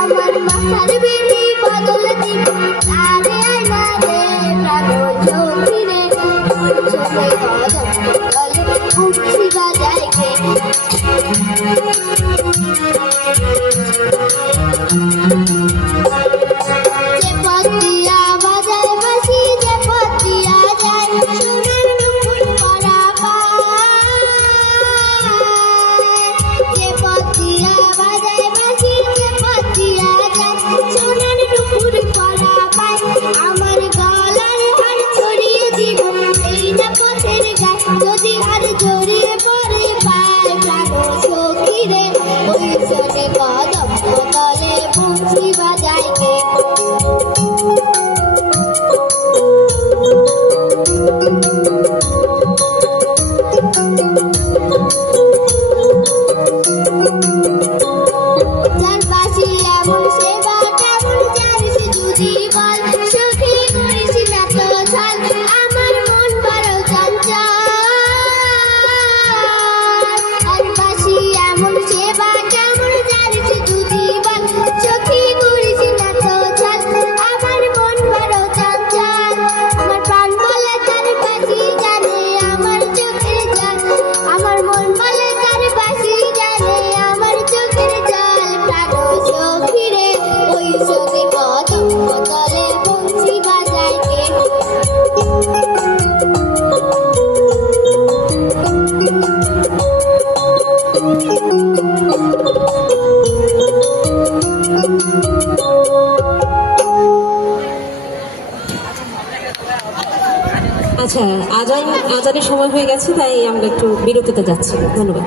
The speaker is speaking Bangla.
আমার মাথার বেনি বদল দিব আরে আইনা রে প্রাণ চোখিরে চলে কদম তলে বুঝি বাজায় কে যে পতিয়া বাজায় বাসি যে পতিয়া যায় সোনার নুপুর পরা পায় যে পতিয়া বাজায় বাসি যে পতিয়া যায় সোনার নুপুর পরা পায় আমার গলার হার ছড়িয়ে দিব এই না পথের গায় যদি আর জড়িয়ে পড়ে পায় প্রাণ সখীরে ওই শোনে কদম তলে বুঝি বাজায় কে যার বাসি এমন সেবা কেমন জানিস যদি বল সখী করিস না তো ছাল আমার মন বড় চঞ্চল আর বাসি এমন সেবা কেমন জানিস যদি বল সখী করিস না তো ছাল আমার মন বড় চঞ্চল আমার প্রাণ বলে তার বাসি জানে আমার চোখের জল আমার মন বলে তার বাসি জানে আমার চোখের জল প্রাণ সখীরে ওই শোনে কদম তলে বংশী বাজায় কে আচ্ছা, আজানের সময় হয়ে গেছে, তাই আমরা একটু বিরতিতে যাচ্ছি। ধন্যবাদ।